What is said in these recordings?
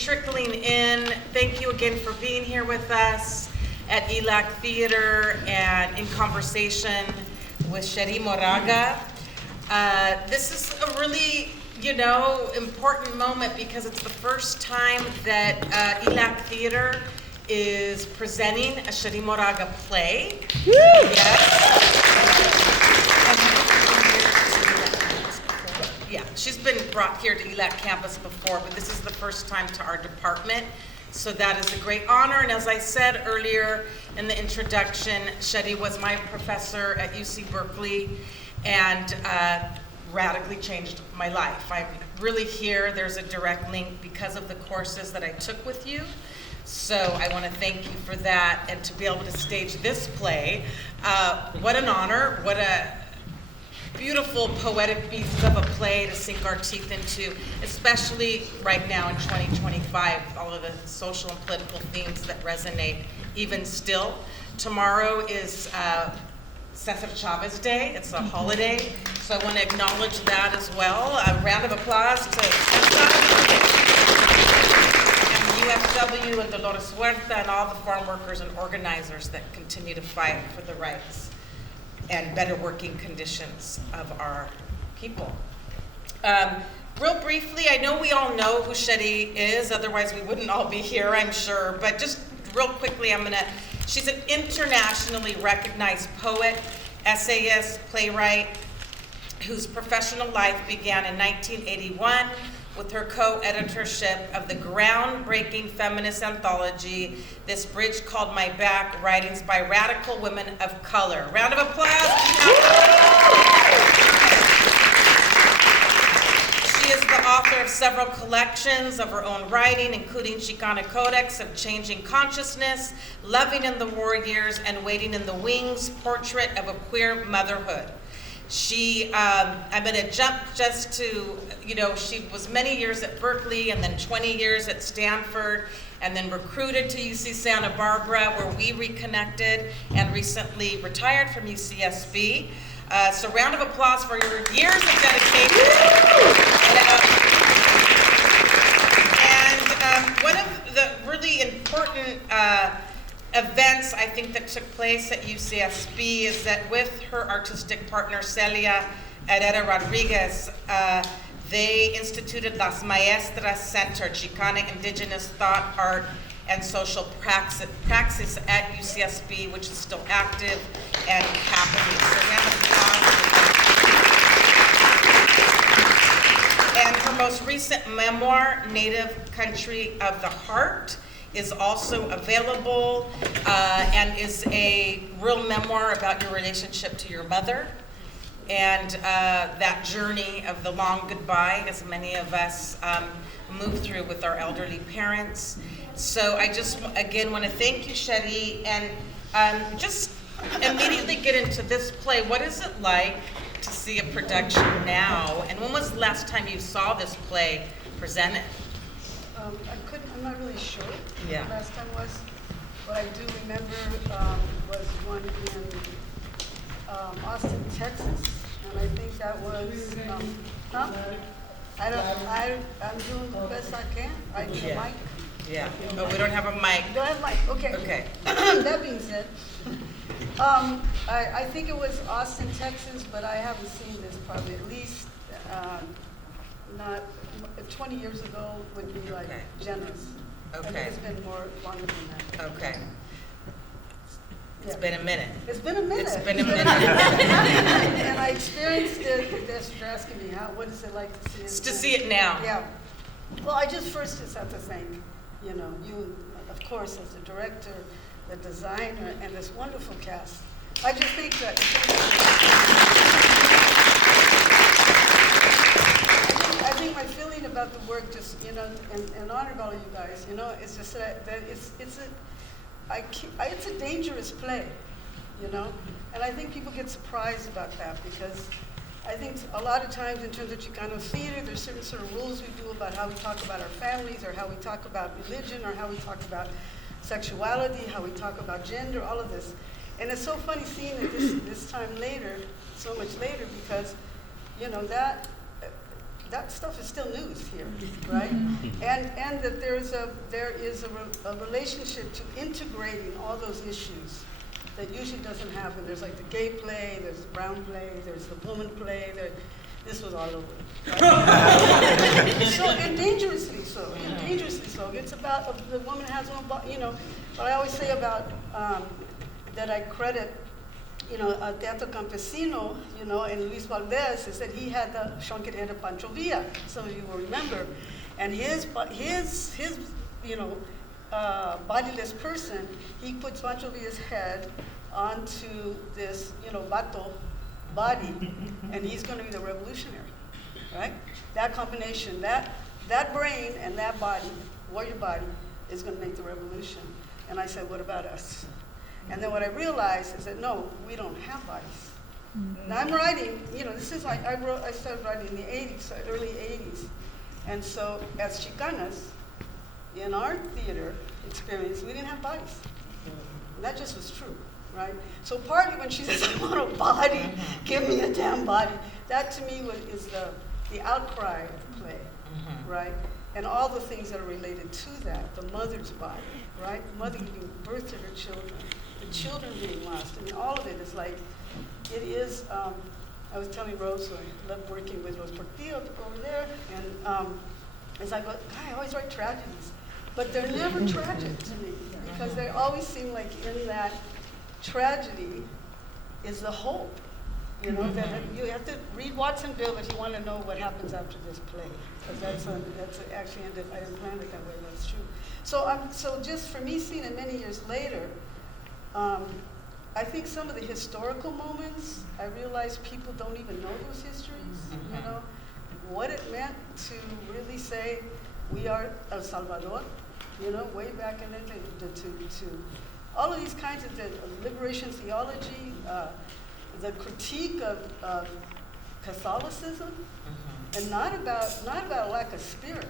trickling in. Thank you again for being here with us at ELAC Theater and in conversation with Cherrie Moraga. This is a really, important moment because it's the first time that ELAC Theater is presenting a Cherrie Moraga play. Woo! Yes. Yeah, she's been brought here to ELAC campus before, but this is the first time to our department. So that is a great honor. And as I said earlier in the introduction, Cherrie was my professor at UC Berkeley and radically changed my life. I'm really here. There's a direct link because of the courses that I took with you. So I want to thank you for that and to be able to stage this play. What an honor. What a beautiful poetic beast of a play to sink our teeth into, especially right now in 2025, all of the social and political themes that resonate even still. Tomorrow is Cesar Chavez Day. It's a holiday, so I want to acknowledge that as well. A round of applause to Cesar and UFW and Dolores Huerta and all the farm workers and organizers that continue to fight for the rights and better working conditions of our people. Real briefly, I know we all know who Cherrie is, otherwise we wouldn't all be here, I'm sure, but just real quickly, she's an internationally recognized poet, essayist, playwright, whose professional life began in 1981 with her co-editorship of the groundbreaking feminist anthology, This Bridge Called My Back, Writings by Radical Women of Color. Round of applause. She is the author of several collections of her own writing, including Chicano Codex of Changing Consciousness, Loving in the War Years, and Waiting in the Wings, Portrait of a Queer Motherhood. I'm going to jump just to, she was many years at Berkeley and then 20 years at Stanford and then recruited to UC Santa Barbara where we reconnected and recently retired from UCSB. So round of applause for your years of dedication. And one of the really important events I think that took place at UCSB is that with her artistic partner Celia Herrera Rodriguez, they instituted Las Maestras Center, Chicana Indigenous Thought, Art, and Social Praxis at UCSB, which is still active and happening. So and her most recent memoir, Native Country of the Heart, is also available and is a real memoir about your relationship to your mother and that journey of the long goodbye, as many of us move through with our elderly parents. So I just, again, want to thank you, Cherrie, and just immediately get into this play. What is it like to see a production now? And when was the last time you saw this play presented? I'm not really sure Yeah. what the last time was. What I do remember was one in Austin, Texas, and I think that was, I'm doing the best I can. I need a mic. Yeah, but we don't have a mic. You don't have a mic, okay. Okay. That being said, I think it was Austin, Texas, but I haven't seen this probably at least not 20 years ago would be like generous. Okay. I think it's been longer than that. Okay. It's Yeah. been a minute. It's been a minute. It's been a minute. And I experienced it. You're asking me what is it like to see it? It's to see it now. Yeah. Well, I just have to thank, you, of course, as the director, the designer, and this wonderful cast. I just think that. I think my feeling about the work, just in honor of all of you guys, it's just that it's a dangerous play, and I think people get surprised about that because I think a lot of times in terms of Chicano theater, there's certain sort of rules we do about how we talk about our families or how we talk about religion or how we talk about sexuality, how we talk about gender, all of this. And it's so funny seeing it this time later, so much later, because, that that stuff is still news here, right? And that there is a relationship to integrating all those issues that usually doesn't happen. There's like the gay play, there's the brown play, there's the woman play. This was all over. Right? So, and dangerously so, dangerously so. It's about the woman has no body, But I always say about that I credit, Teatro Campesino, and Luis Valdez, is that he had the shrunken head of Pancho Villa. Some of you will remember, and his bodiless person, he puts Pancho Villa's head onto this, vato body, and he's going to be the revolutionary, right? That combination, that brain and that body, warrior body, is going to make the revolution. And I said, what about us? And then what I realized is that no, we don't have bodies. Now I'm writing, this is like, I started writing in the 80s, early 80s. And so as Chicanas, in our theater experience, we didn't have bodies. And that just was true, right? So partly when she says, I want a body, give me a damn body, that to me is the outcry of the play, right? And all the things that are related to that, the mother's body, right? The mother giving birth to her children, the children being lost. I mean, all of it is like, it is, I was telling Rose, who I love working with Rose Portillo over there, and as I go, God, I always write tragedies. But they're never tragic to me, because they always seem like in that tragedy is the hope. That you have to read Watsonville if you want to know what happens after this play, because that's actually ended. I didn't plan it that way, but it's true. So just for me, seeing it many years later, I think some of the historical moments, I realized people don't even know those histories. What it meant to really say we are El Salvador, way back in the to all of these kinds of liberation theology. The critique of Catholicism, and not about a lack of spirit,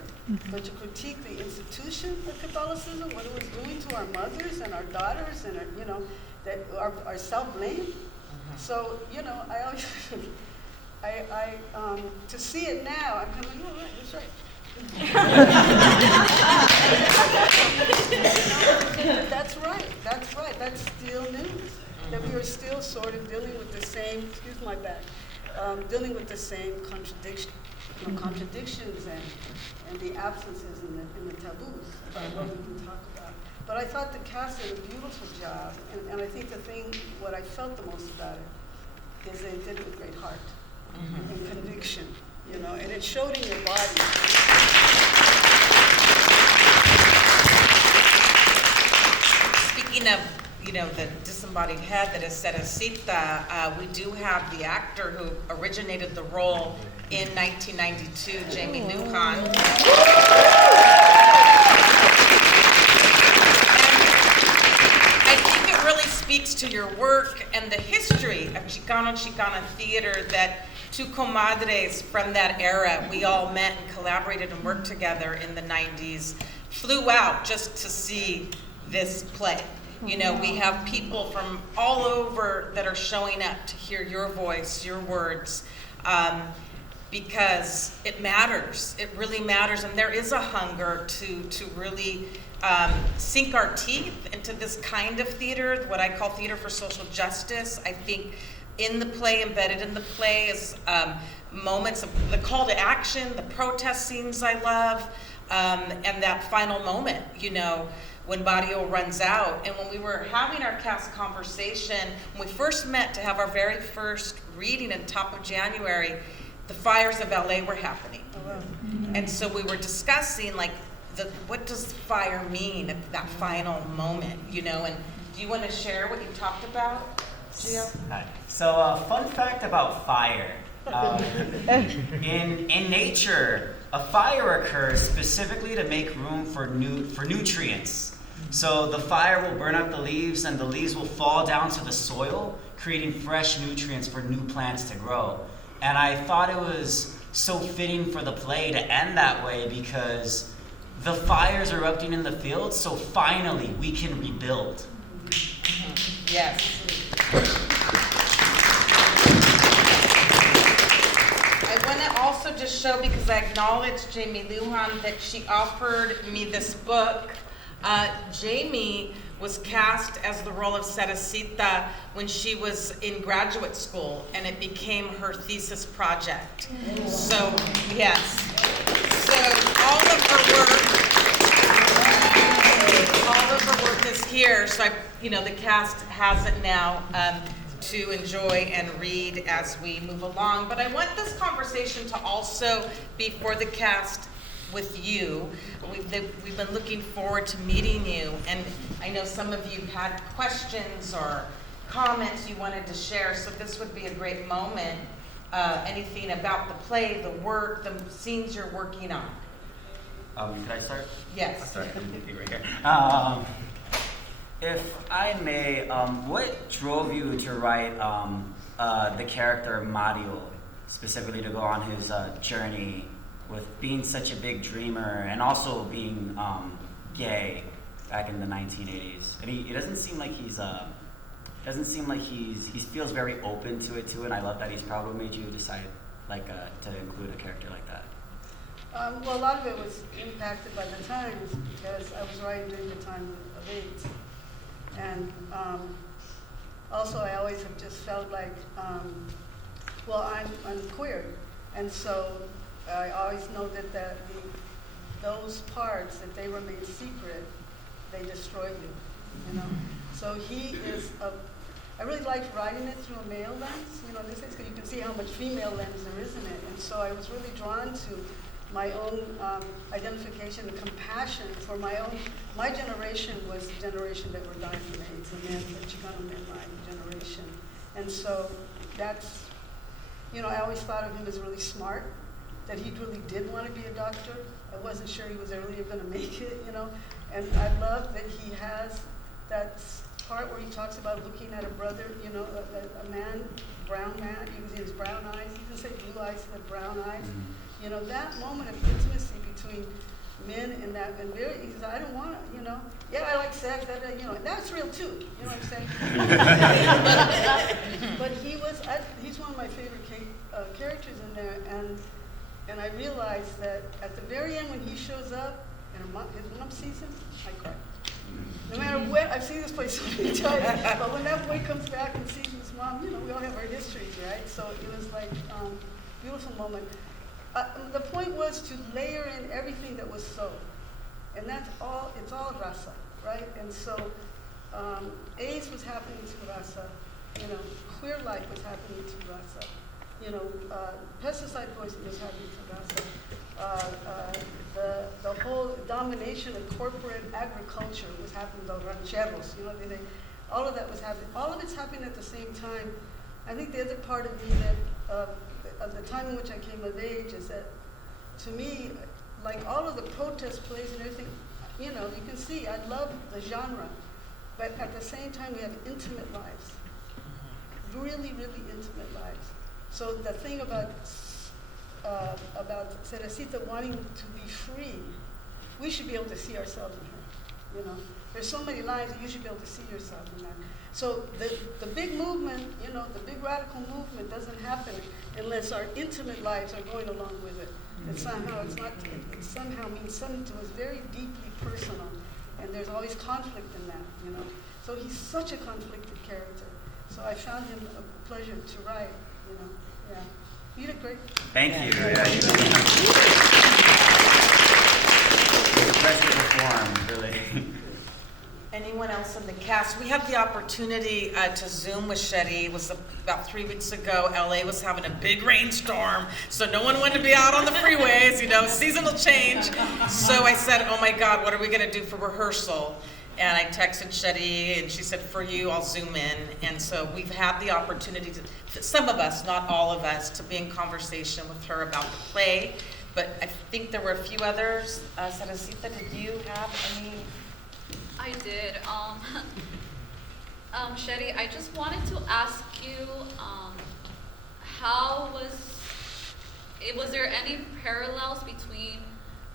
but to critique the institution of Catholicism, what it was doing to our mothers and our daughters, and our self-blame. So I always, to see it now, I'm kind of like, oh, right, that's right. That's right. That's still news. That we are still sort of dealing with the same, dealing with the same contradictions and the absences and the taboos about what we can talk about. But I thought the cast did a beautiful job, and I think what I felt the most about it is they did it with great heart and conviction, and it showed in your body. Speaking of the disembodied head that is Cerecita, we do have the actor who originated the role in 1992, Jamie Newcon. And I think it really speaks to your work and the history of Chicana theater that two comadres from that era, we all met and collaborated and worked together in the 90s, flew out just to see this play. We have people from all over that are showing up to hear your voice, your words, because it matters. It really matters, and there is a hunger to really sink our teeth into this kind of theater, what I call theater for social justice. I think in the play, embedded in the play, is moments of the call to action, the protest scenes I love, and that final moment, when Barrio runs out. And when we were having our cast conversation, when we first met to have our very first reading in top of January, the fires of LA were happening. And so we were discussing what does fire mean at that final moment, and do you want to share what you talked about, Gio? Hi. So fun fact about fire. In nature, a fire occurs specifically to make room for nutrients. So the fire will burn up the leaves, and the leaves will fall down to the soil, creating fresh nutrients for new plants to grow. And I thought it was so fitting for the play to end that way, because the fire's erupting in the fields, so finally we can rebuild. Yes. I want to also just show because I acknowledged Jamie Lujan that she offered me this book. Jamie was cast as the role of Cerecita when she was in graduate school, and it became her thesis project. So, yes. So all of her work is here. So the cast has it now to enjoy and read as we move along. But I want this conversation to also be for the cast with you. We've been looking forward to meeting you, and I know some of you had questions or comments you wanted to share, so this would be a great moment. Anything about the play, the work, the scenes you're working on. Could I start? Yes. Sorry, I'm gonna be right here. If I may, what drove you to write the character Mario, specifically to go on his journey with being such a big dreamer and also being gay back in the 1980s? And he doesn't seem like he feels very open to it too, and I love that he's proud. What made you decide to include a character like that? Well, a lot of it was impacted by the times because I was writing during the time of AIDS. And also I always have just felt like, I'm queer. And so I always know that those parts, that they remain secret, they destroy you, So he is I really liked writing it through a male lens, in this case, because you can see how much female lens there is in it. And so I was really drawn to my own identification and compassion for my generation was the generation that were dying from AIDS, the Chicano men, my generation. And so that's, I always thought of him as really smart, that he really did want to be a doctor. I wasn't sure he was really going to make it, And I love that he has that part where he talks about looking at a brother, a man, brown man, you can see his brown eyes. He doesn't say blue eyes, he said brown eyes. Mm-hmm. That moment of intimacy between men and that, and he said, I don't want to, yeah, I like sex, that's real too, you know what I'm saying? But he's one of my favorite characters in there, and I realized that at the very end when he shows up, and his mom sees him, I cry. No matter what, I've seen this play so many times, but when that boy comes back and sees his mom, we all have our histories, right? So it was like beautiful moment. The point was to layer in everything that was so, and that's all. It's all raza, right? And so AIDS was happening to raza, queer life was happening to raza, pesticide poisoning was happening to raza. The whole domination of corporate agriculture was happening, the rancheros, all of that was happening. All of it's happening at the same time. I think the other part of me that, of the time in which I came of age is that, to me, like all of the protest plays and everything, you can see, I love the genre, but at the same time we have intimate lives, really, really intimate lives. So the thing about Cerecita wanting to be free, we should be able to see ourselves in her, There's so many lines that you should be able to see yourself in that. So the big movement, the big radical movement doesn't happen unless our intimate lives are going along with it. It somehow means something to us very deeply personal, and there's always conflict in that, So he's such a conflicted character. So I found him a pleasure to write, yeah. You did great. Thank you. Yeah, you impressive perform, really. Anyone else in the cast? We had the opportunity to Zoom with Cherrie. It was about 3 weeks ago. LA was having a big rainstorm, so no one wanted to be out on the freeways, seasonal change. So I said, oh my God, what are we gonna do for rehearsal? And I texted Cherrie, and she said, for you, I'll Zoom in. And so we've had the opportunity to, some of us, not all of us, to be in conversation with her about the play. But I think there were a few others. Cerecita, did you have any? I did. Cherrie, I just wanted to ask you, was there any parallels between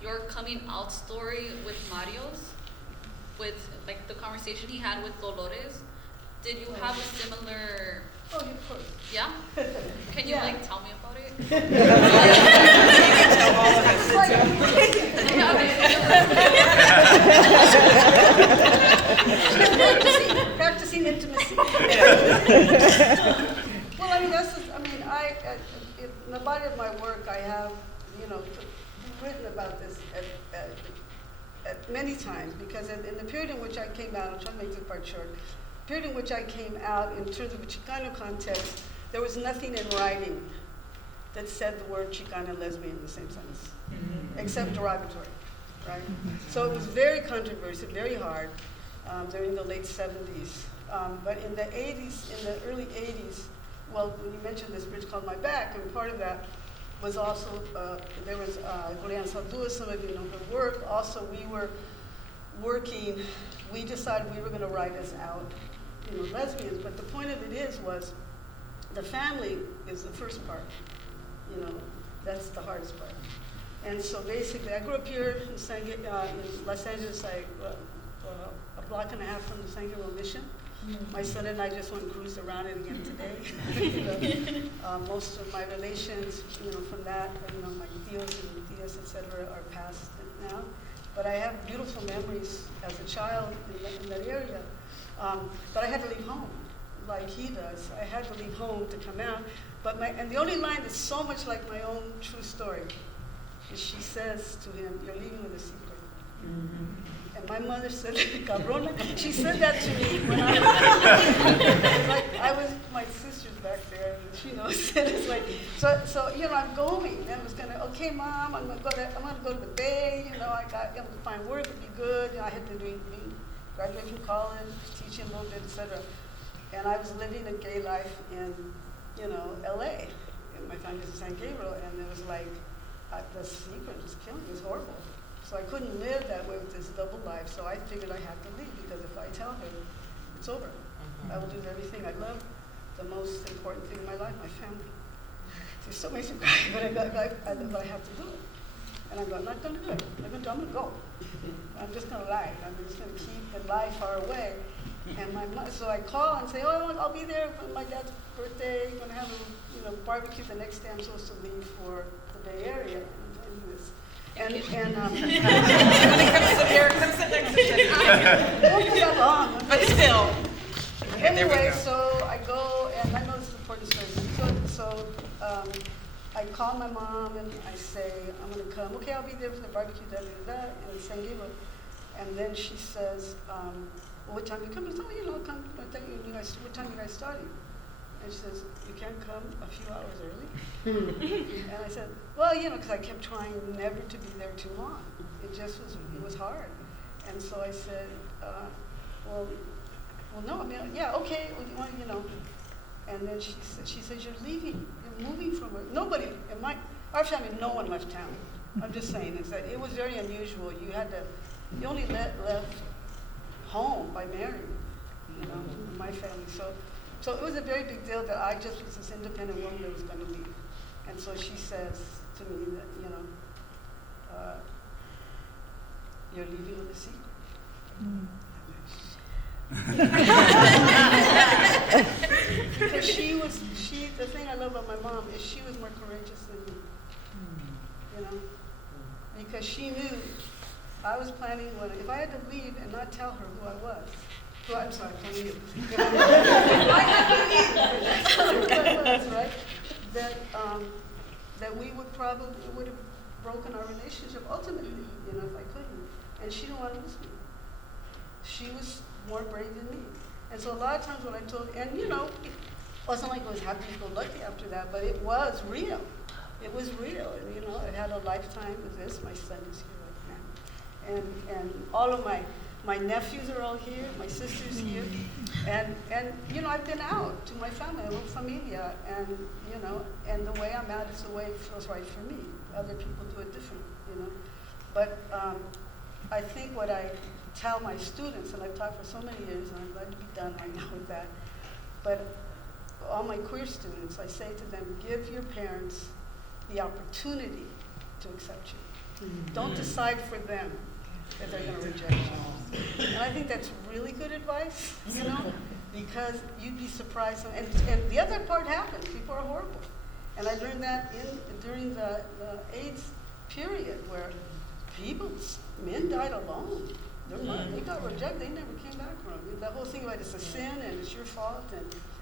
your coming out story with Mario's, with like the conversation he had with Dolores? Did you have a similar? Oh, of course. Yeah. Can you tell me about it? Practicing intimacy. Well, I mean, in the body of my work, I have, written about this at many times, because in the period in which I came out, I'm trying to make this part short, the period in which I came out, in terms of a Chicano context, there was nothing in writing that said the word Chicana and lesbian in the same sentence, except derogatory, right? So it was very controversial, very hard during the late 70s. But in the 80s, in the early 80s, well, when you mentioned this bridge called My Back, and part of that was also, there was Julian Saldua, some of you know her work. Also, we were working, we decided we were going to write us out, lesbians. But the point of it was the family is the first part. That's the hardest part. And so basically, I grew up here in Los Angeles, a block and a half from the San Gabriel Mission. My son and I just went and cruised around it again today. Most of my relations, from that, my tios and tias, etc., are past now. But I have beautiful memories as a child in that area. But I had to leave home, like he does. I had to leave home to come out. And the only line that's so much like my own true story is she says to him, "You're leaving with a secret." And my mother said, "Cabrona." She said that to me when I was my sister's back there, and said it's like so I'm going. And I was gonna, okay, Mom, I'm gonna go to the Bay. I'm gonna find work, it'd be good. I had been graduate from college, teaching a little bit, etc. And I was living a gay life in LA. And my family was in San Gabriel, and it was like the secret was killing me. It was horrible. So I couldn't live that way with this double life, so I figured I had to leave, because if I tell her, it's over. I will do everything I love, the most important thing in my life, my family. It still makes me cry, but I have to do it. And I'm not going to do it. I'm going to go. I'm just going to lie. I'm just going to keep the lie far away. And so I call and say, "Oh, I'll be there for my dad's birthday. I'm going to have a barbecue the next day. I'm supposed to leave for the Bay Area." And come sit here, come sit next to me. it won't be that long. But still. Okay, there we Anyway, go. so I go, and I know this is an important story. So I call my mom and I say, "I'm going to come." "Okay, I'll be there for the barbecue, in San Gabriel." And then she says, "Well, what time you coming?" I said, "Come. What time you guys starting?" And she says, "You can't come a few hours early?" And I said, "Well, because I kept trying never to be there too long. It was hard." And so I said, well, no, yeah, okay, And then she says, "You're leaving, you're moving from her." Nobody, our family, no one left town. I'm just saying, it was very unusual. You only left home by marrying, in my family. So it was a very big deal that I just was this independent woman that was going to leave. And so she says to me that, "You're leaving with a secret." Because the thing I love about my mom is she was more courageous than me, because she knew I was planning if I had to leave and not tell her who I was. I'm sorry, telling you. I had to leave, who I was, right? That we would have broken our relationship ultimately, if I couldn't. And she didn't want to listen. She was more brave than me. And so a lot of times when I told, and it wasn't like it was happy-go-lucky after that, but it was real. It was real, and it had a lifetime of this. My son is here right now. And all of my nephews are all here, my sister's here, and I've been out to my family, a little familia, and the way I'm out is the way it feels right for me. Other people do it different, But I think what I tell my students, and I've taught for so many years, and I'm glad to be done right now with that, but all my queer students, I say to them, give your parents the opportunity to accept you. Don't decide for them that they're going to reject you. And I think that's really good advice, because you'd be surprised. And the other part happens. People are horrible. And I learned that during the AIDS period where men died alone. They got rejected, they never came back from it. The whole thing about it's a sin and it's your fault.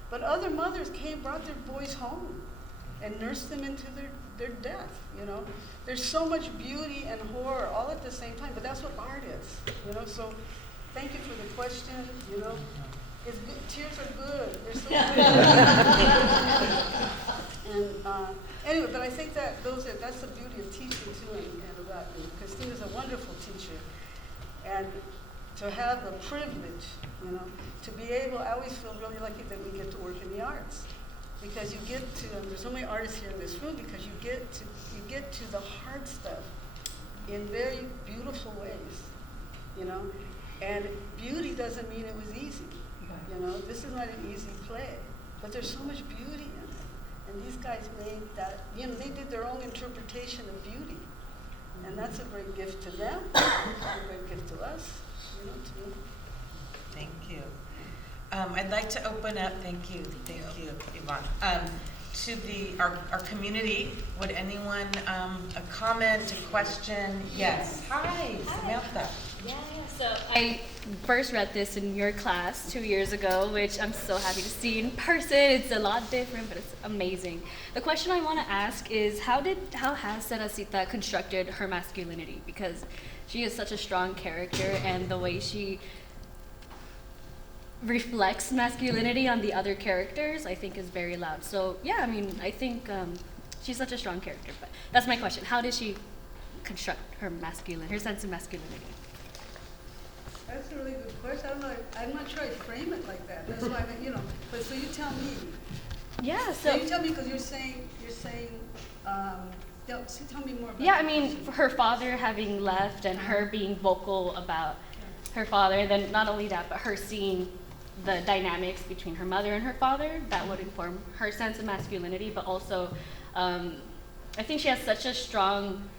But other mothers brought their boys home and nursed them into their death, you know. There's so much beauty and horror all at the same time, but that's what art is, you know. So thank you for the question, you know. It's good. Tears are good. They're so good. And anyway, but I think that's the beauty of teaching too, and about Christina's a wonderful teacher, and to have the privilege, you know, to be able. I always feel really lucky that we get to work in the arts, because you get to. There's so many artists here in this room because you get to the hard stuff in very beautiful ways, you know. And beauty doesn't mean it was easy. You know, this is not an easy play, but there's so much beauty in it. And these guys made that, you know, they did their own interpretation of beauty. And that's a great gift to them, a great gift to us, you know, to me. Thank you. I'd like to open up, thank you, Yvonne, to our community. Would anyone, a comment, a question? Yes. Hi, Samantha. Yeah, so I first read this in your class 2 years ago, which I'm so happy to see in person. It's a lot different, but it's amazing. The question I want to ask is, how has Teresita constructed her masculinity? Because she is such a strong character, and the way she reflects masculinity on the other characters, I think, is very loud. So yeah, I mean, I think she's such a strong character. But that's my question. How did she construct her sense of masculinity? That's a really good question. I'm not sure I frame it like that. That's why, you know. But so you tell me. Yeah. So you tell me, because you're saying. So tell me more about. Yeah, I mean, for her father having left and her being vocal about her father, and then not only that, but her seeing the dynamics between her mother and her father, that would inform her sense of masculinity. But also, I think she has such a strong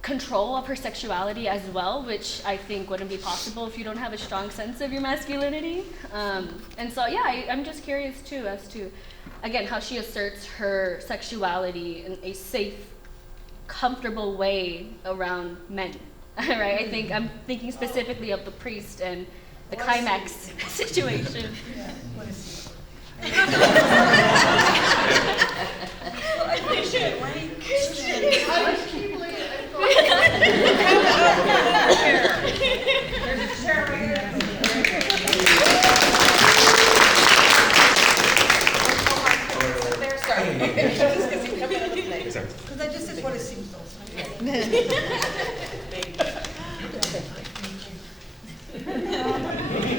control of her sexuality as well, which I think wouldn't be possible if you don't have a strong sense of your masculinity. And so, yeah, I'm just curious too as to, again, how she asserts her sexuality in a safe, comfortable way around men. Right? I think I'm thinking specifically of the priest and the climax situation. Yeah. What is it? Well, I think she There's a chair right here. There, sorry. Just because you come in on the plate. Because I just said what it seems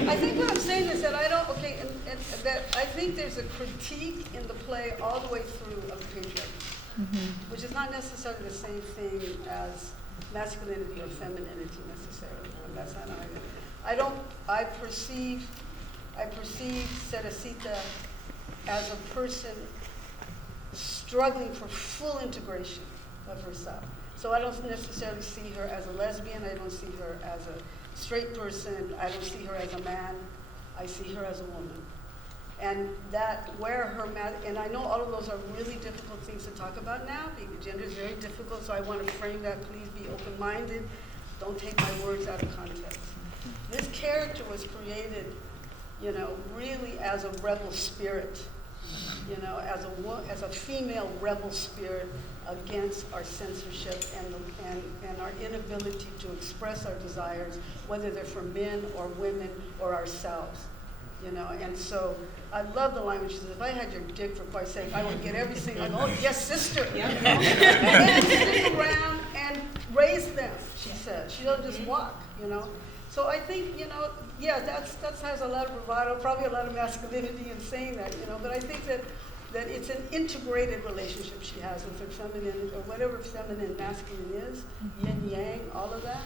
I think what I'm saying is that and that I think there's a critique in the play all the way through of patriarchy, which is not necessarily the same thing as masculinity or femininity necessarily. That's not how I perceive Teresita as a person struggling for full integration of herself. So I don't necessarily see her as a lesbian. I don't see her as a straight person. I don't see her as a man. I see her as a woman. And and I know all of those are really difficult things to talk about now, because gender is very difficult, so I want to frame that. Please be open-minded. Don't take my words out of context. This character was created, you know, really as a rebel spirit, you know, as a female rebel spirit against our censorship and our inability to express our desires, whether they're for men or women or ourselves, you know. And so I love the line when she says, if I had your dick, for Christ's sake, I would get everything. I go, oh, yes, sister. You know? And stick around and raise them, she said. She doesn't just walk, you know. So I think, you know, yeah, that has a lot of bravado, probably a lot of masculinity in saying that, you know. But I think that it's an integrated relationship she has with her feminine, or whatever feminine masculine is, yin yang, all of that.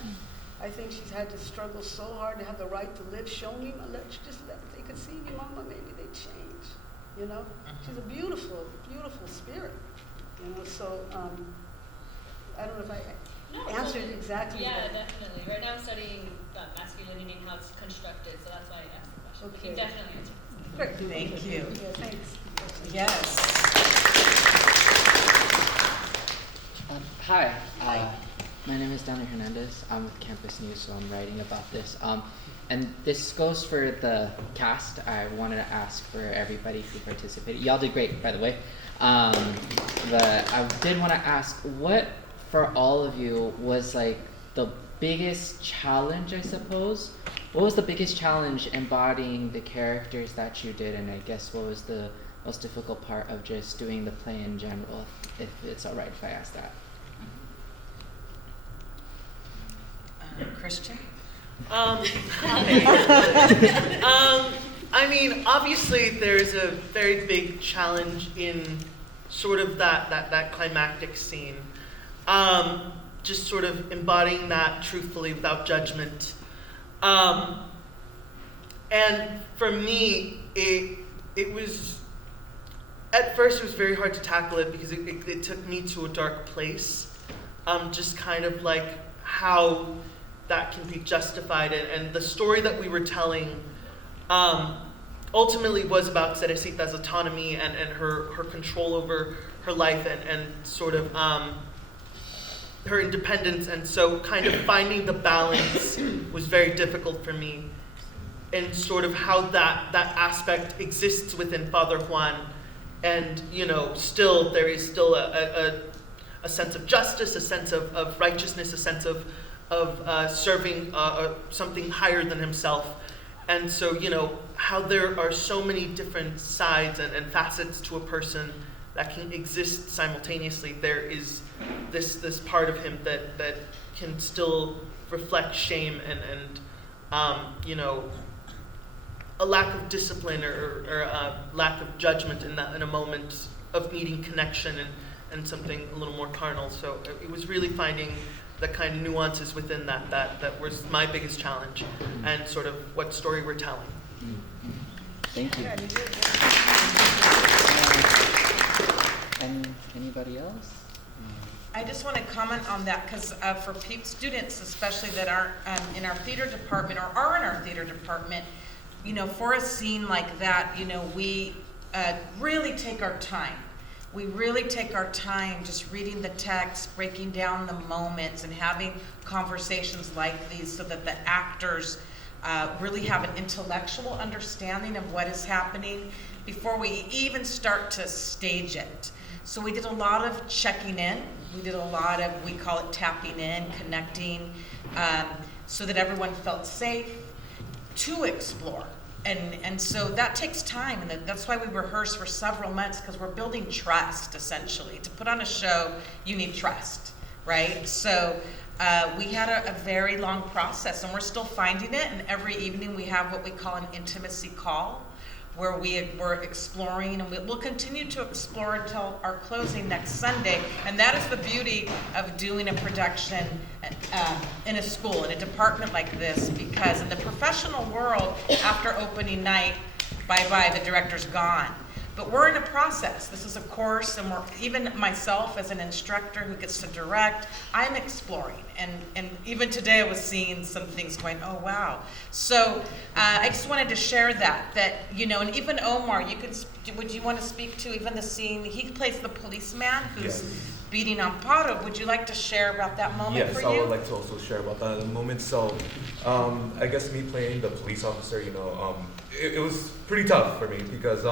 I think she's had to struggle so hard to have the right to live. Show me, they could see me, mama, maybe they change, you know. She's a beautiful, beautiful spirit, you know. So I don't know if I answered exactly. Yeah, that. definitely. Right now I'm studying masculinity and how it's constructed, so that's why I asked the question. Okay. You can definitely answer. Great. Thank you. Yeah, thanks. Yes. Hi, my name is Daniel Hernandez. I'm with Campus News, so I'm writing about this. And this goes for the cast. I wanted to ask for everybody who participated. Y'all did great, by the way. But I did want to ask, what for all of you was like the biggest challenge, I suppose? What was the biggest challenge embodying the characters that you did? And I guess what was the most difficult part of just doing the play in general, if it's all right if I ask that? Christian? I mean, obviously there's a very big challenge in sort of that climactic scene. Just sort of embodying that truthfully without judgment. And for me, it was, at first it was very hard to tackle it because it took me to a dark place. Just kind of like how that can be justified, and the story that we were telling ultimately was about Cerecita's autonomy and her control over her life and sort of her independence, and so kind of finding the balance was very difficult for me, and sort of how that aspect exists within Father Juan, and still there is still a sense of justice, a sense of righteousness, a sense of serving something higher than himself. And so, how there are so many different sides and facets to a person that can exist simultaneously. There is this part of him that can still reflect shame and a lack of discipline or a lack of judgment in a moment of needing connection and something a little more carnal. So it was really finding the kind of nuances within that was my biggest challenge, and sort of what story we're telling. Thank you. And anybody else? I just want to comment on that because for students, especially that aren't in our theater department or are in our theater department, for a scene like that, we really take our time. We really take our time just reading the text, breaking down the moments, and having conversations like these so that the actors really have an intellectual understanding of what is happening before we even start to stage it. So we did a lot of checking in. We did a lot of, we call it tapping in, connecting, so that everyone felt safe to explore. And so that takes time, and that's why we rehearse for several months, because we're building trust, essentially. To put on a show, you need trust, right? So we had a very long process, and we're still finding it, and every evening we have what we call an intimacy call, where we're exploring, and we'll continue to explore until our closing next Sunday. And that is the beauty of doing a production in a school, in a department like this, because in the professional world, after opening night, bye-bye, the director's gone. But we're in a process. This is a course, and even myself as an instructor who gets to direct, I'm exploring. And even today I was seeing some things going, oh wow. So I just wanted to share that, and even Omar, would you want to speak to even the scene, he plays the policeman who's beating Amparo. Would you like to share about that moment for you? Yes, I would like to also share about that moment. So I guess me playing the police officer, it was pretty tough for me because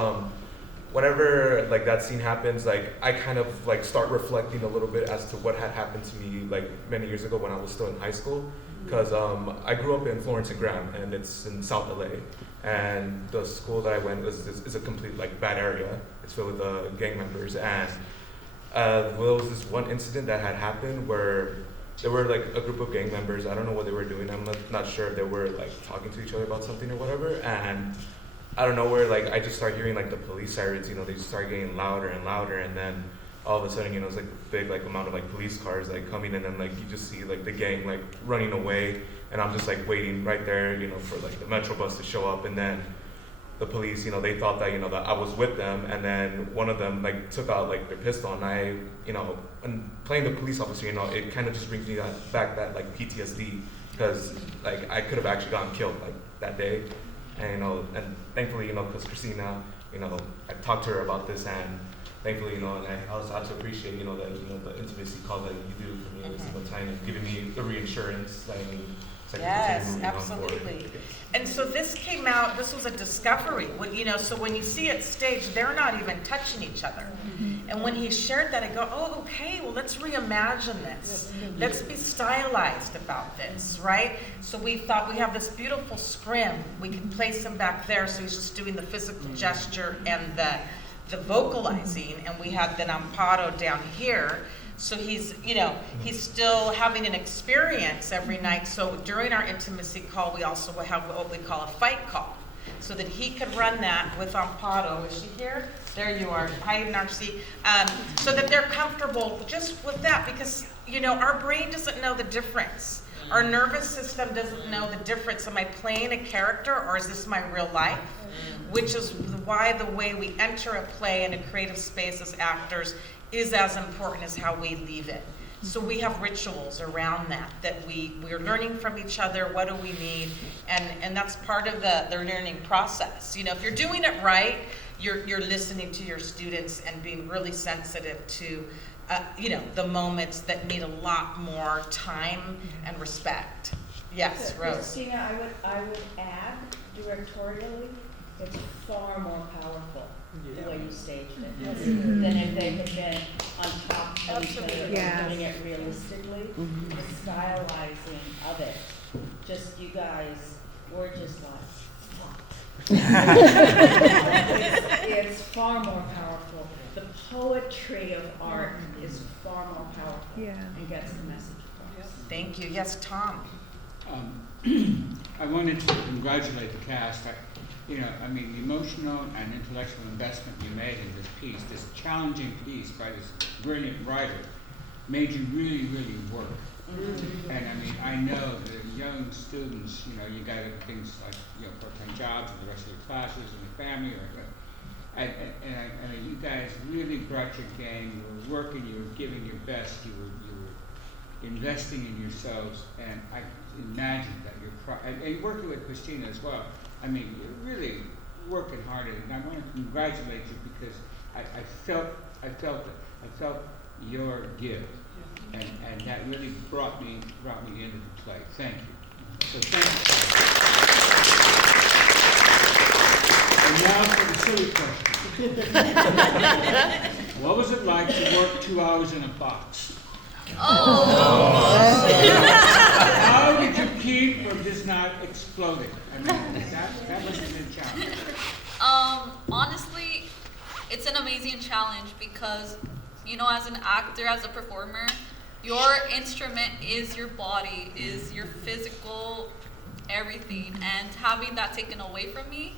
whenever like that scene happens, like I kind of like start reflecting a little bit as to what had happened to me like many years ago when I was still in high school. Because I grew up in Florence and Graham, and it's in South LA, and the school that I went is a complete like bad area. It's filled with gang members, and there was this one incident that had happened where there were like a group of gang members. I don't know what they were doing. I'm not sure if they were like talking to each other about something or whatever, and I don't know where, like, I just start hearing, like, the police sirens, they just start getting louder and louder, and then all of a sudden, it's, like, a big, like, amount of, like, police cars, like, coming in, and, like, you just see, like, the gang, like, running away, and I'm just, like, waiting right there, for, like, the Metro bus to show up, and then the police, they thought that, that I was with them, and then one of them, like, took out, like, their pistol, and I, and playing the police officer, it kind of just brings me back that, like, PTSD, because, like, I could have actually gotten killed, like, that day. And and thankfully, because Cristina, I talked to her about this, and thankfully, and I also had to appreciate, the intimacy call that you do for me every single time, and giving me the reassurance that I need. Yes, absolutely. And so this came out, this was a discovery. So when you see it staged, they're not even touching each other. And when he shared that, I go, oh, okay, well, let's reimagine this. Let's be stylized about this, right? So we thought we have this beautiful scrim. We can place him back there, so he's just doing the physical gesture and the vocalizing, and we had the amparo down here. So he's still having an experience every night. So during our intimacy call, we also have what we call a fight call, so that he could run that with Amparo. Is she here? There you are. Hi, Narcy. So that they're comfortable just with that, because our brain doesn't know the difference. Our nervous system doesn't know the difference. Am I playing a character, or is this my real life? Which is why the way we enter a play in a creative space as actors is as important as how we leave it. So we have rituals around that we're learning from each other. What do we need? And that's part of the learning process. If you're doing it right, you're listening to your students and being really sensitive to the moments that need a lot more time and respect. Yes, Rose. Cristina, I would add, directorially, it's far more powerful the way you staged it than if they had been on top of each other and doing it realistically. The stylizing of it, just you guys were just like, it's far more powerful. The poetry of art is far more powerful and gets the message across. Thank you. Yes, Tom. I wanted to congratulate the cast. The emotional and intellectual investment you made in this piece, this challenging piece by this brilliant writer, made you really, really work. And I know the young students, you got things like, part-time jobs and the rest of your classes and your family, and you guys really brought your game. You were working, you were giving your best, you were investing in yourselves, and I imagine that and working with Cristina as well. You're really working hard at it, and I want to congratulate you because I felt it. I felt your gift, and that really brought me into the play. Thank you. So thank you. And now for the silly question. What was it like to work 2 hours in a box? How did you keep from just not exploding? That must have been a challenge. Honestly, it's an amazing challenge because, as an actor, as a performer, your instrument is your body, is your physical everything. And having that taken away from me,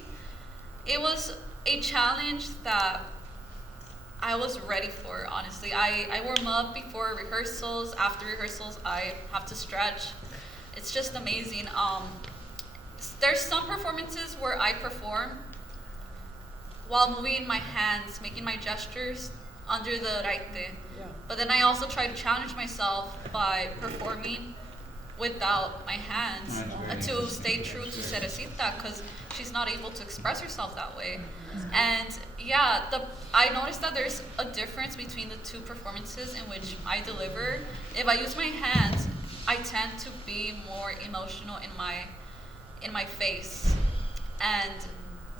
it was a challenge that I was ready for, honestly. I warm up before rehearsals. After rehearsals, I have to stretch. It's just amazing. There's some performances where I perform while moving my hands, making my gestures under the raite. But then I also try to challenge myself by performing without my hands to stay true to Cerecita, because she's not able to express herself that way. And I noticed that there's a difference between the two performances in which I deliver. If I use my hands, I tend to be more emotional in my face. And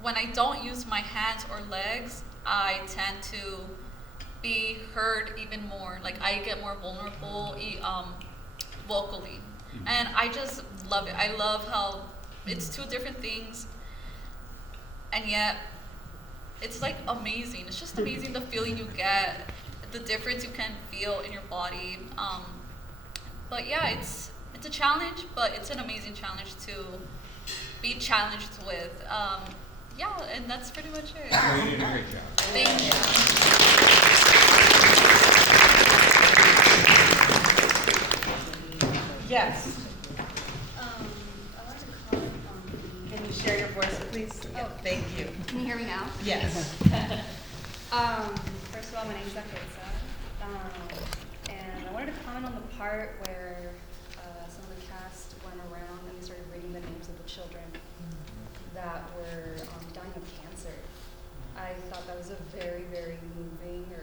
when I don't use my hands or legs, I tend to be heard even more. Like, I get more vulnerable vocally. And I just love it. I love how it's two different things, and yet it's like amazing. It's just amazing the feeling you get, the difference you can feel in your body. But yeah, it's a challenge, but it's an amazing challenge to be challenged with. And that's pretty much it. You did a great job. Thank you. Yes. I wanted to comment on Can you share your voice, please? Oh. Thank you. Can you hear me now? Yes. First of all, my name is Akesa. And I wanted to comment on the part where some of the cast went around and they started reading the names of the children that were dying of cancer. I thought that was a very, very moving or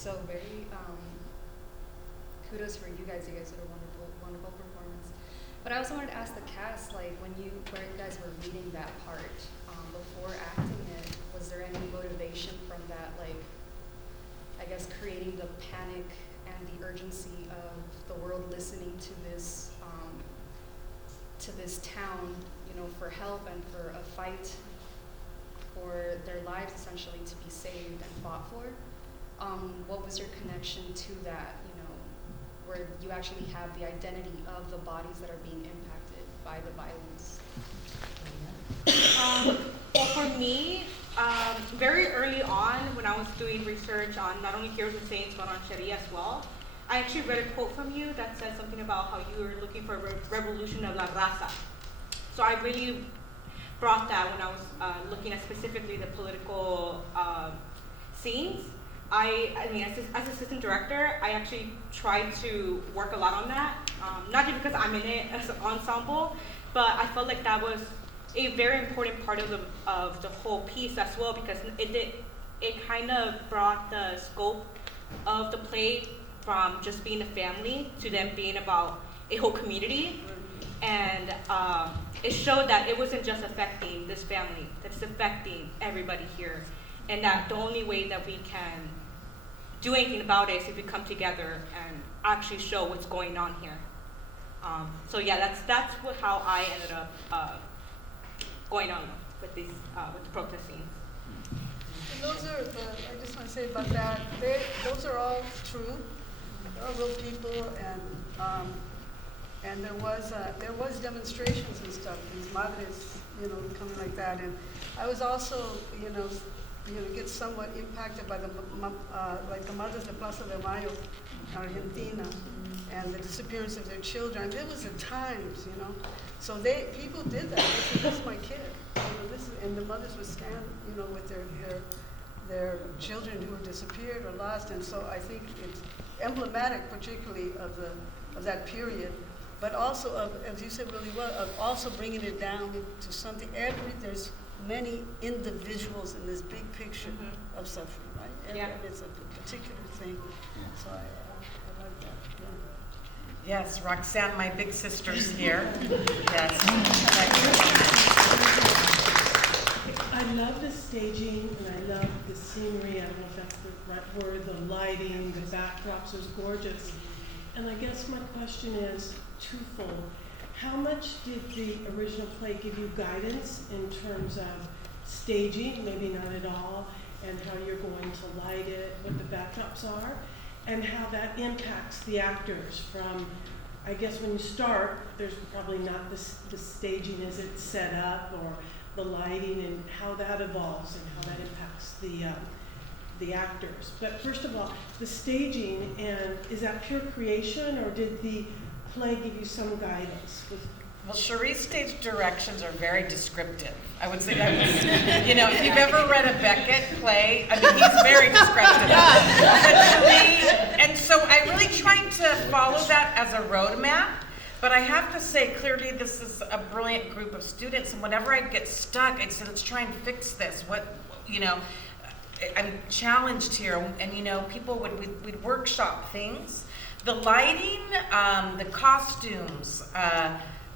So very kudos for you guys. You guys did a wonderful, wonderful performance. But I also wanted to ask the cast, like when you guys were reading that part, before acting it, was there any motivation from that, like, I guess creating the panic and the urgency of the world listening to this town, you know, for help and for a fight for their lives essentially to be saved and fought for? What was your connection to that, you know, where you actually have the identity of the bodies that are being impacted by the violence? Well, for me, very early on when I was doing research on not only Heroes and Saints but on Cherrie as well, I actually read a quote from you that said something about how you were looking for a revolution of la raza. So I really brought that when I was looking at specifically the political scenes. I mean, as assistant director, I actually tried to work a lot on that, not just because I'm in it as an ensemble, but I felt like that was a very important part of the whole piece as well, because it kind of brought the scope of the play from just being a family to them being about a whole community, and it showed that it wasn't just affecting this family, that it's affecting everybody here, and that the only way that we can do anything about it is if we come together and actually show what's going on here. So yeah, that's how I ended up going on with these with the protest scenes. And those are I just want to say about that. Those are all true. They're all real people, and there was demonstrations and stuff. These madres, you know, coming like that, and I was also, you know, get somewhat impacted by like the mothers de Plaza de Mayo, Argentina, and the disappearance of their children. There was at times, you know, so people did that. They said, "This is my kid," you know, and the mothers would stand, you know, with their children who were disappeared or lost. And so I think it's emblematic, particularly of that period, but also of, as you said really well, of also bringing it down to something. There's many individuals in this big picture of suffering, right? Yeah. And it's a particular thing. So I like that. Yeah. Yes, Roxanne, my big sister's here. Yes. I love the staging and I love the scenery. I don't know if that's the right word, the lighting, the backdrops was gorgeous. And I guess my question is twofold. How much did the original play give you guidance in terms of staging, maybe not at all, and how you're going to light it, what the backdrops are, and how that impacts the actors from, I guess when you start, there's probably not the staging as it's set up or the lighting and how that evolves and how that impacts the actors. But first of all, the staging, and is that pure creation or did the play give you some guidance? Well, Cherie's stage directions are very descriptive. I would say that was, you know, if you've ever read a Beckett play, I mean, he's very descriptive. And so I really tried to follow that as a roadmap, but I have to say clearly this is a brilliant group of students, and whenever I'd get stuck, I'd say, let's try and fix this. I'm challenged here, and you know, we'd workshop things. The lighting, the costumes,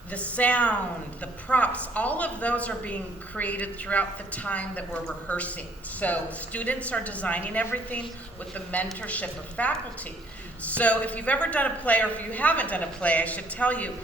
the sound, the props, all of those are being created throughout the time that we're rehearsing. So students are designing everything with the mentorship of faculty. So if you've ever done a play, or if you haven't done a play, I should tell you,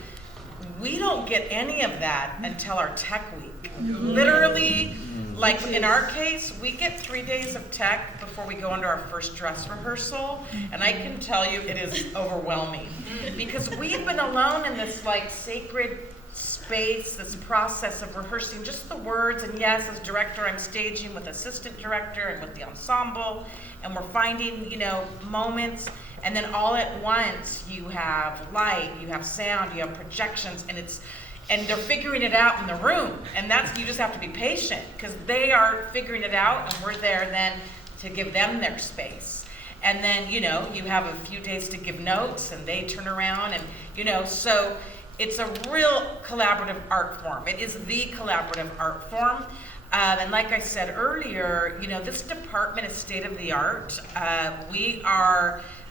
we don't get any of that until our tech week. Literally, like in our case, we get 3 days of tech before we go into our first dress rehearsal, and I can tell you it is overwhelming. Because we've been alone in this like sacred space, this process of rehearsing just the words, and yes, as director, I'm staging with assistant director and with the ensemble, and we're finding, you know, moments, and then all at once you have light, you have sound, you have projections, and they're figuring it out in the room, and you just have to be patient, because they are figuring it out, and we're there then to give them their space. And then, you know, you have a few days to give notes, and they turn around, and, you know, so it's a real collaborative art form. It is the collaborative art form. And like I said earlier, you know, this department is state of the art.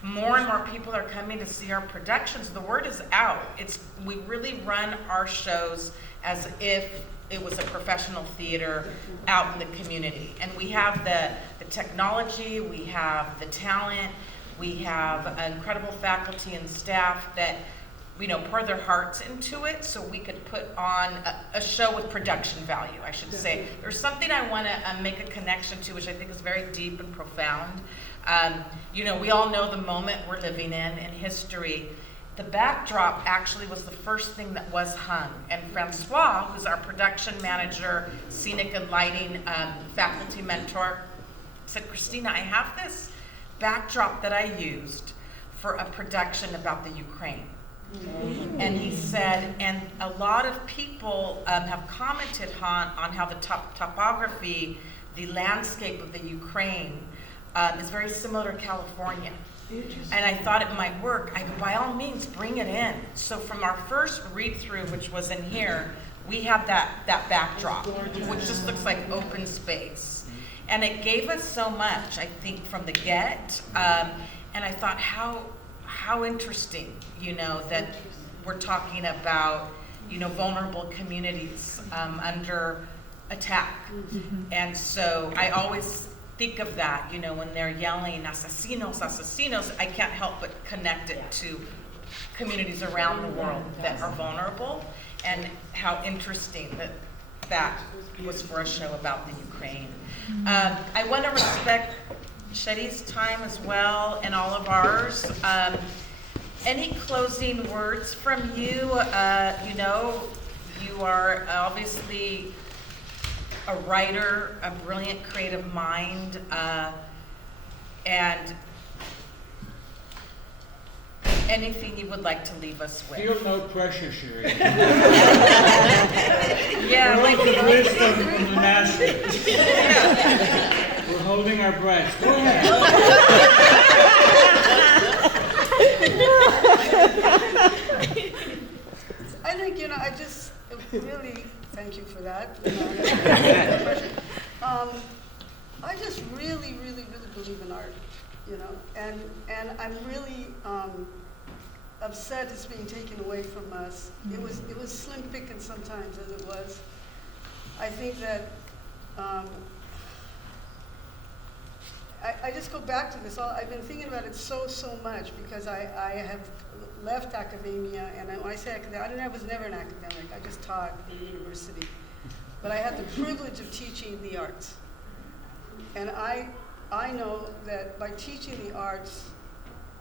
More and more people are coming to see our productions. The word is out. We really run our shows as if it was a professional theater out in the community. And we have the technology, we have the talent, we have incredible faculty and staff that, you know, pour their hearts into it so we could put on a show with production value, I should say. There's something I want to make a connection to, which I think is very deep and profound. You know, we all know the moment we're living in history. The backdrop actually was the first thing that was hung. And Francois, who's our production manager, scenic and lighting faculty mentor, said, Cristina, I have this backdrop that I used for a production about the Ukraine. And he said, and a lot of people have commented on how the topography, the landscape of the Ukraine is very similar to California. And I thought it might work. I go, by all means, bring it in. So from our first read-through, which was in here, we have that backdrop, which just looks like open space. And it gave us so much, I think, from the get. And I thought, how interesting, you know, that we're talking about, you know, vulnerable communities under attack. And so I always think of that, you know, when they're yelling, asesinos, asesinos, I can't help but connect it to communities around the world that are vulnerable, and how interesting that was for a show about the Ukraine. I want to respect Cherrie's time as well, and all of ours. Any closing words from you? You know, you are obviously a writer, a brilliant creative mind, and anything you would like to leave us with. Feel no pressure, Cherrie. Yeah, like like the wisdom from the masters. Yeah. We're holding our breath. Go ahead. I think, you know, I just really thank you for that. You know, I just really, really, really believe in art, you know, and I'm really upset it's being taken away from us. It was slim pickings sometimes as it was. I think that I just go back to this. I've been thinking about it so much because I have left academia, and when I say academia, I was never an academic. I just taught in the university. But I had the privilege of teaching the arts. And I know that by teaching the arts,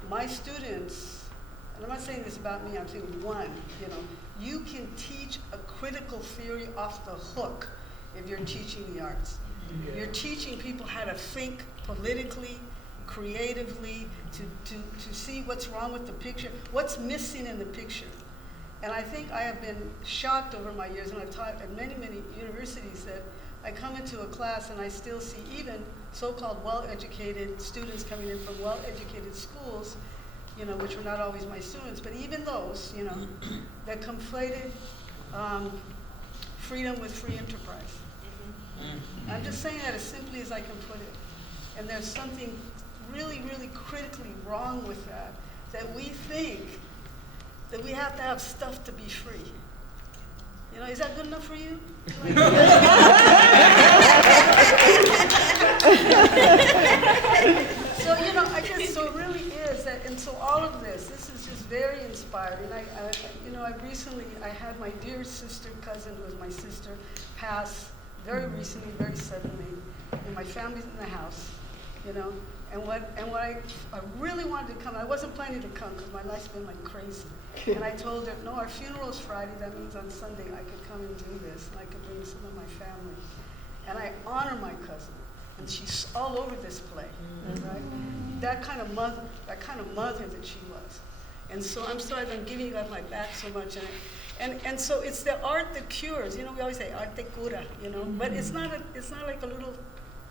my students, and I'm not saying this about me, I'm saying one, you know, you can teach a critical theory off the hook if you're teaching the arts. Yeah. You're teaching people how to think politically, creatively, to see what's wrong with the picture, what's missing in the picture. And I think I have been shocked over my years, and I've taught at many, many universities, that I come into a class and I still see even so-called well-educated students coming in from well-educated schools, you know, which were not always my students, but even those, you know, that conflated freedom with free enterprise. I'm just saying that as simply as I can put it. And there's something really, really critically wrong with that we think that we have to have stuff to be free. You know, is that good enough for you? So, you know, so it really is that, and so all of this is just very inspiring. You know, I had my dear sister, cousin, who was my sister, pass very recently, very suddenly, and my family's in the house, you know, and what I really wanted to come, I wasn't planning to come because my life's been like crazy, and I told her, no, our funeral's Friday, that means on Sunday I could come and do this, and I could bring some of my family, and I honor my cousin, and she's all over this play, right? That kind of mother that she was, and so I'm sorry that I'm giving you that my back so much, and so it's the art that cures. You know, we always say arte cura, you know, but it's not like a little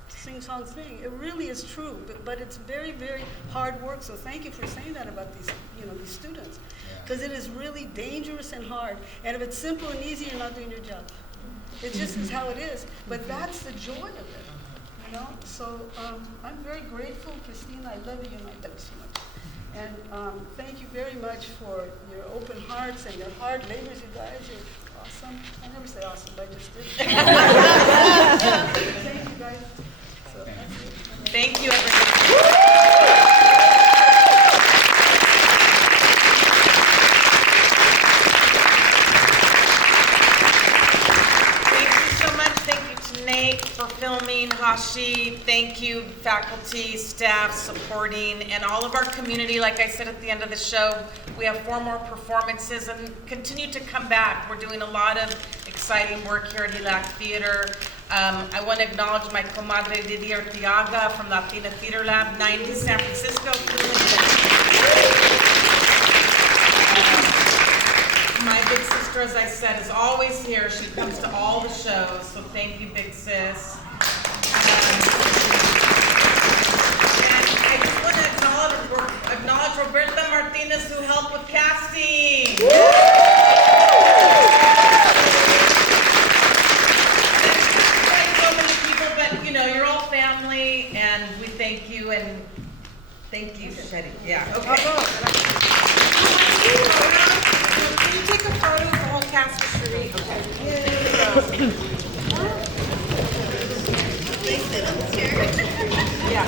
sing-song thing. It really is true, but it's very, very hard work. So thank you for saying that about these, you know, these students, because it is really dangerous and hard. And if it's simple and easy, you're not doing your job. It just is how it is. But that's the joy of it, you know? So I'm very grateful, Cristina. I love you, and I love you so much. And thank you very much for your open hearts and your hard labors, you guys. You're awesome. I never say awesome, but I just did. Thank you, guys. So, that's it. Thank you, everybody. Nate for filming, Hashi, thank you, faculty, staff, supporting, and all of our community. Like I said at the end of the show, we have 4 more performances and continue to come back. We're doing a lot of exciting work here at ELAC Theater. I want to acknowledge my comadre Didi Arteaga from Latina Theater Lab 90 San Francisco. My big sister, as I said, is always here. She comes to all the shows, so thank you, big sis. And I just want to acknowledge Roberta Martinez, who helped with casting. Like so many people, but you know, you're all family, and we thank you, and thank you, Shetty. Yeah, okay. Can you take a photo of the whole cast for Cherrie? Okay. They sit on the chair. Yeah.